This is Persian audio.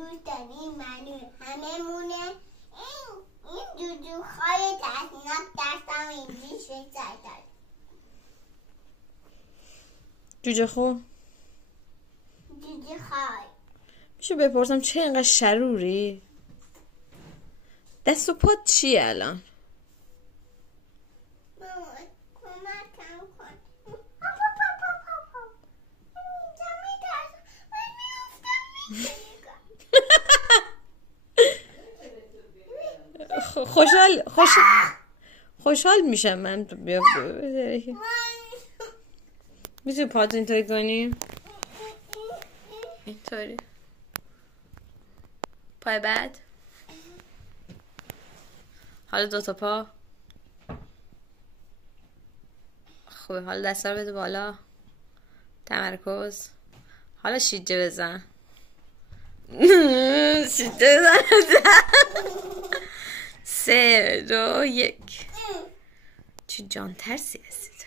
دوست داریم منو همه مونه این جوجوهای ترسناک دستم اینجوری شکل داد. جوجه خو جوجوهای میشه بپرسم چه اینقدر شروری؟ دست و پات چیه الان؟ مامان کمکم کن. اینجا میترسم من میافتم خوشحال میشم من تو بیا میتونی پات اینطوری کنی؟ اینطوری پای بعد حالا دوتا پا خوبه. حالا دستا رو بده بالا، تمرکز. حالا شیجه بزن. شیجه بزن. 3 2 1. چه جان ترسی هستید.